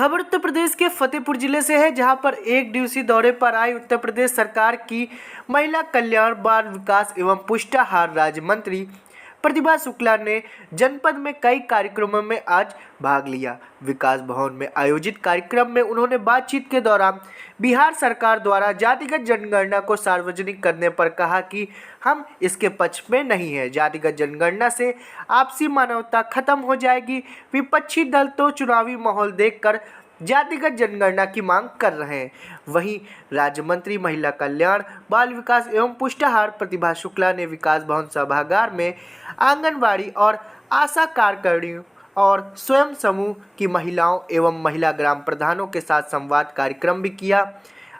खबर उत्तर प्रदेश के फतेहपुर जिले से है, जहां पर एक दिवसीय दौरे पर आई उत्तर प्रदेश सरकार की महिला कल्याण, बाल विकास एवं पुष्टाहार राज्य मंत्री प्रतिभा शुक्ला ने जनपद में कई कार्यक्रमों में आज भाग लिया। विकास भवन में आयोजित कार्यक्रम में उन्होंने बातचीत के दौरान बिहार सरकार द्वारा जातिगत जनगणना को सार्वजनिक करने पर कहा कि हम इसके पक्ष में नहीं है। जातिगत जनगणना से आपसी मानवता खत्म हो जाएगी। विपक्षी दल तो चुनावी माहौल देखकर जातिगत जनगणना की मांग कर रहे हैं। वहीं राज्य मंत्री महिला कल्याण, बाल विकास एवं पुष्टाहार प्रतिभा शुक्ला ने विकास भवन सभागार में आंगनबाड़ी और आशा कार्यकर्मियों और स्वयं समूह की महिलाओं एवं महिला ग्राम प्रधानों के साथ संवाद कार्यक्रम भी किया।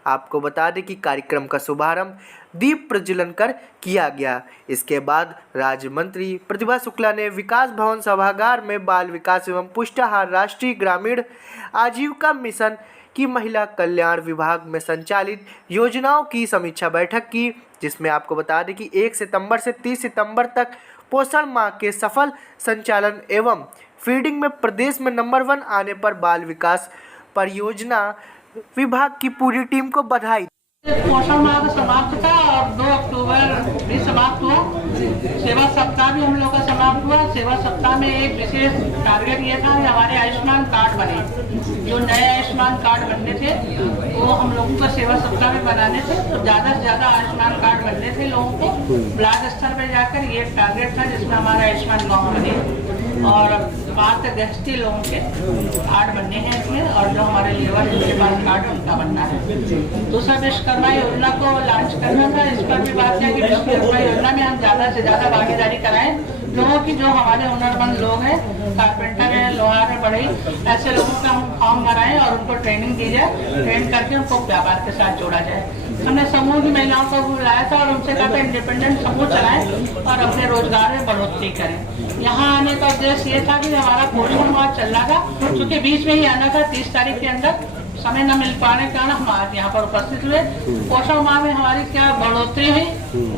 आपको बता दें कि कार्यक्रम का शुभारंभ दीप प्रज्वलन कर किया गया। इसके बाद राज्य मंत्री प्रतिभा शुक्ला ने विकास भवन सभागार में बाल विकास एवं पुष्टाहार राष्ट्रीय ग्रामीण आजीविका मिशन की महिला कल्याण विभाग में संचालित योजनाओं की समीक्षा बैठक की, जिसमें आपको बता दें कि 1 सितंबर से 30 सितंबर तक पोषण माह के सफल संचालन एवं फीडिंग में प्रदेश में नंबर 1 आने पर बाल विकास परियोजना विभाग की पूरी टीम को बधाई। पोषण माह का समाप्त था और 2 अक्टूबर भी समाप्त हुआ। सेवा सप्ताह भी हम लोग का समाप्त हुआ। सेवा सप्ताह में एक विशेष टारगेट ये था कि हमारे आयुष्मान कार्ड बने। जो नए आयुष्मान कार्ड बनने थे वो हम लोगों को सेवा सप्ताह में बनाने थे, तो ज़्यादा से ज़्यादा आयुष्मान कार्ड बनने थे लोगों को। ब्लॉक स्तर पर जाकर ये टारगेट था जिसमें हमारा आयुष्मान गाँव बने और पात्र गृहस्थी लोगों के कार्ड बनने हैं इसमें, और जो हमारे लेबर जिनके पास कार्ड है उनका बनना है। दूसरा विश्वकर्मा योजना को लॉन्च करना था। इस पर भी बात है कि विश्वकर्मा योजना में हम ज़्यादा से ज़्यादा भागीदारी कराएं लोगों की। जो हमारे हुनरमंद लोग हैं, कारपेंटर हैं, लोहार है, बढ़ई, ऐसे लोगों का हम फॉर्म भराएं और उनको ट्रेनिंग दी जाए। ट्रेन करके उनको व्यापार के साथ जोड़ा जाए। हमने समूह की महिलाओं को बुलाया था और उनसे कहा था इंडिपेंडेंट समूह चलाएं और अपने रोजगार में बढ़ोतरी करें। यहाँ आने का उद्देश्य ये था कि हमारा पोषण माह चल रहा था, क्योंकि बीच में ही आना था 30 तारीख के अंदर, समय न मिल पाने के कारण हम आज यहाँ पर उपस्थित हुए। पोषण माह में हमारी क्या बढ़ोतरी हुई,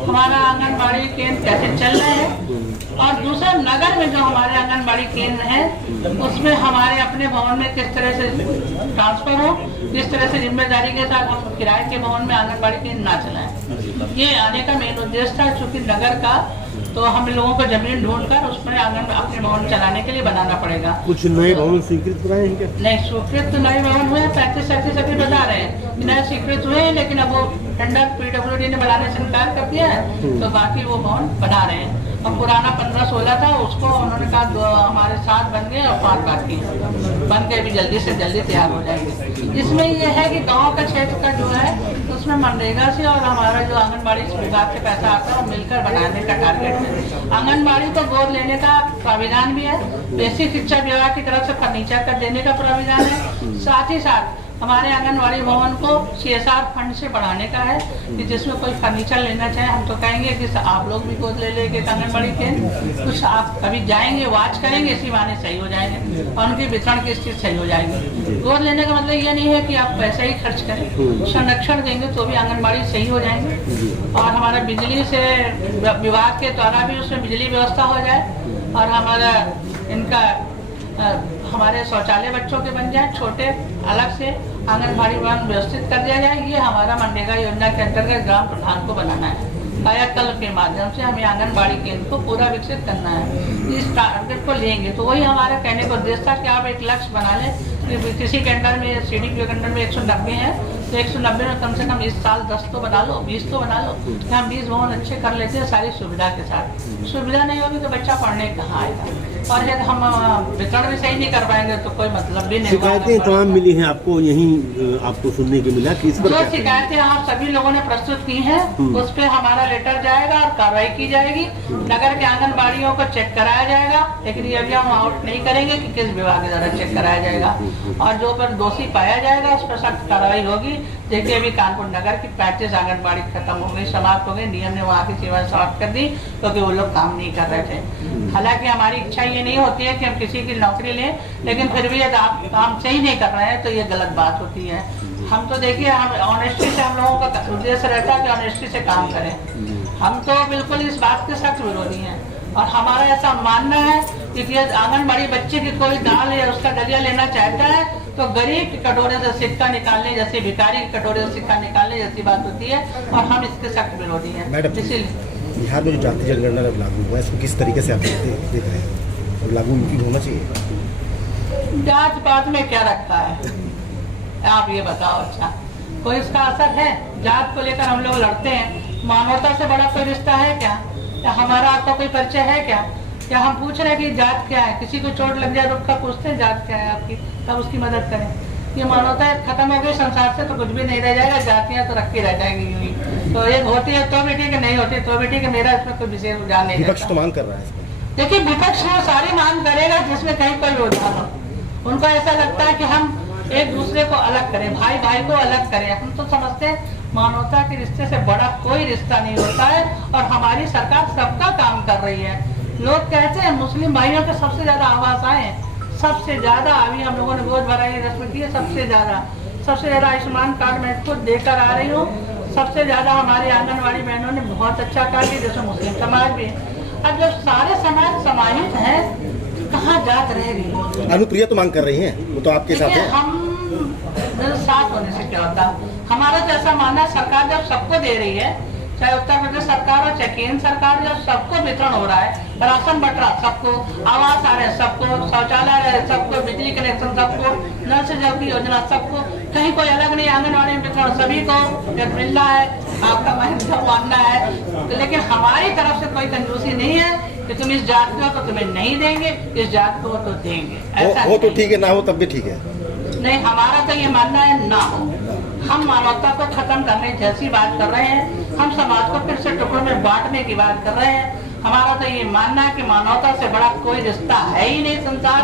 हमारा आंगनबाड़ी केंद्र कैसे चल रहे हैं, और दूसरा नगर में जो हमारे आंगनबाड़ी केंद्र हैं उसमें हमारे अपने भवन में किस तरह से ट्रांसफर हो, किस तरह से जिम्मेदारी के साथ हम किराए के भवन में आंगनबाड़ी केंद्र ना चलाएं। ये आने का मेन उद्देश्य था। चूँकि नगर का तो हम लोगों को जमीन ढूंढकर उसमें आंगन अपने भवन चलाने के लिए बनाना पड़ेगा। कुछ नए भवन स्वीकृत कराए हैं क्या? नहीं, स्वीकृत तो नए भवन हुए 35-37 अभी बता रहे हैं नए स्वीकृत हुए हैं, लेकिन अब वो टेंडर PWD ने बनाने से इनकार कर दिया है, तो बाकी वो भवन बना रहे हैं। और पुराना 15-16 था, उसको उन्होंने कहा हमारे 7 बन गए और 5 बाकी बन गए, भी जल्दी से जल्दी तैयार हो जाएंगे। इसमें ये है कि गांव का क्षेत्र का जो है उसमें मनरेगा से और हमारा जो आंगनबाड़ी विभाग से पैसा आता है वो मिलकर बनाने का टारगेट है। आंगनबाड़ी को गोद लेने का प्राविधान भी है। बेसिक शिक्षा विभाग की तरफ से फर्नीचर का देने का प्राविधान है। साथ ही साथ हमारे आंगनबाड़ी भवन को CSR फंड से बढ़ाने का है कि जिसमें कोई फर्नीचर लेना चाहे हम तो कहेंगे कि आप लोग भी गोद ले लेंगे आंगनबाड़ी के, कुछ आप कभी जाएंगे वॉच करेंगे, इसी बहाने सही हो जाएंगे और उनकी वितरण की स्थिति सही हो जाएगी। गोद लेने का मतलब ये नहीं है कि आप पैसे ही खर्च करें, संरक्षण देंगे तो भी आंगनबाड़ी सही हो जाएंगे। और हमारा बिजली से विभाग के द्वारा भी उसमें बिजली व्यवस्था हो जाए और हमारा इनका हमारे शौचालय बच्चों के बन जाए छोटे, अलग से आंगनबाड़ी भवन व्यवस्थित कर दिया जाए। ये हमारा मनरेगा योजना के अंतर्गत ग्राम प्रधान को बनाना है। कायाकल्प के माध्यम से हमें आंगनबाड़ी केंद्र को पूरा विकसित करना है। इस टारगेट को लेंगे तो वही हमारा कहने का उद्देश्य था कि आप एक लक्ष्य बना लें कि किसी के अंडर में CDPO के अंडर में 190 है, तो 190 में कम से कम इस साल 10 तो बना लो, 20 तो बना लो, कि हम 20 भवन अच्छे कर लेते हैं सारी सुविधा के साथ। सुविधा नहीं होगी तो बच्चा पढ़ने कहाँ आएगा, और यदि हम वितरण भी सही नहीं कर पाएंगे तो कोई मतलब भी नहीं। शिकायतें तमाम मिली हैं आपको, यही आपको सुनने को मिला कि इस पर जो शिकायतें आप सभी लोगों ने प्रस्तुत की हैं उस पर हमारा लेटर जाएगा और कार्रवाई की जाएगी। नगर के आंगनबाड़ियों को चेक कराया जाएगा, लेकिन ये अभी हम आउट नहीं करेंगे कि किस विभाग के द्वारा चेक कराया जाएगा, और जो पर दोषी पाया जाएगा उस पर सख्त कार्रवाई होगी। देखिए अभी कानपुर नगर की 35 आंगनबाड़ी खत्म हो गई, समाप्त हो गई। नियम ने वहाँ की सेवा समाप्त कर दी क्योंकि वो लोग काम नहीं कर रहे थे। हालांकि हमारी इच्छा ये नहीं होती है कि हम किसी की नौकरी लें, लेकिन फिर भी यदि आप काम सही नहीं कर रहे हैं तो ये गलत बात होती है। हम तो देखिए हम ऑनेस्टी से हम लोगों का उद्देश्य रहता है कि ऑनेस्टी से काम करें। हम तो बिल्कुल इस बात के सख्त विरोधी हैं। और हमारा ऐसा मानना है कि यदि आंगनबाड़ी बच्चे की कोई दाल या उसका दलिया लेना चाहता है तो गरीब के कटोरे से सिक्का निकालने जैसे भिखारी के कटोरे से सिक्का निकालने जैसी बात होती है और हम इसके सख्त विरोधी हैं। मैडम, इसीलिए बिहार में जो जाति जनगणना अब लागू हुआ है इसको किस तरीके से आप देख रहे हैं? अब लागू मुमकिन होना चाहिए? जात पात में क्या रखा है आप ये बताओ। अच्छा, कोई इसका असर है? जात को लेकर हम लोग लड़ते हैं, मानवता से बड़ा कोई रिश्ता है क्या? या हमारा आपका कोई परिचय है क्या? क्या हम पूछ रहे हैं कि जात क्या है? किसी को चोट लग जाए रुक कर पूछते हैं जात क्या है आपकी, तब उसकी मदद करें। ये मानवता खत्म हो गई संसार से तो कुछ भी नहीं रह जाएगा, जातियां तो रखी रह जाएंगी यूं ही। तो एक होती है तो भी ठीक है, नहीं होती तो भी ठीक है, मेरा इसमें कोई विशेष रुझान नहीं। विपक्ष तो मांग कर रहा है इसमें। देखिए, विपक्ष वो सारी मांग करेगा जिसमें कहीं कोई रुझान हो। उनको ऐसा लगता है कि हम एक दूसरे को अलग करें, भाई भाई को अलग करें। हम तो समझते हैं मानवता के रिश्ते से बड़ा कोई रिश्ता नहीं होता है और हमारी सरकार सबका काम कर रही है। लोग कहते हैं मुस्लिम भाइयों के सबसे ज्यादा आवास आए हैं, सबसे ज्यादा अभी हम लोगों ने गोद भराई रस्म की है, सबसे ज्यादा आयुष्मान कार्ड मैं खुद देकर आ रही हूँ। सबसे ज्यादा हमारी आंगनबाड़ी बहनों ने बहुत अच्छा कार्य किया, जैसे मुस्लिम समाज भी है। अब जब सारे समाज समाहित हैं, कहाँ जात रह गई? अनुप्रिया तो मांग कर रही हैं, वो तो आपके साथ है। हम साथ होने से क्या होता? हमारा तो ऐसा मानना है सरकार जब सबको दे रही है, चाहे उत्तर प्रदेश सरकार हो चाहे केंद्र सरकार, जब सबको वितरण हो रहा है, राशन बट रहा सबको, आवास आ रहे हैं सबको, शौचालय रहे सबको, बिजली कनेक्शन सबको, नल से जल की योजना सबको, कहीं कोई अलग नहीं, आंगनबाड़ी में वितरण सभी को मिल रहा है। आपका मानना है, लेकिन हमारी तरफ से कोई कंजूसी नहीं है कि तुम इस जात को तो तुम्हें नहीं देंगे, इस जात को तो देंगे। ऐसा हो तो ठीक है, ना हो तब भी ठीक है। नहीं, हमारा तो ये मानना है ना हो। हम मानवता को खत्म करने जैसी बात कर रहे हैं, हम समाज को फिर से टुकड़ों में बांटने की बात कर रहे हैं। हमारा तो ये मानना है कि मानवता से बड़ा कोई रिश्ता है ही नहीं संसार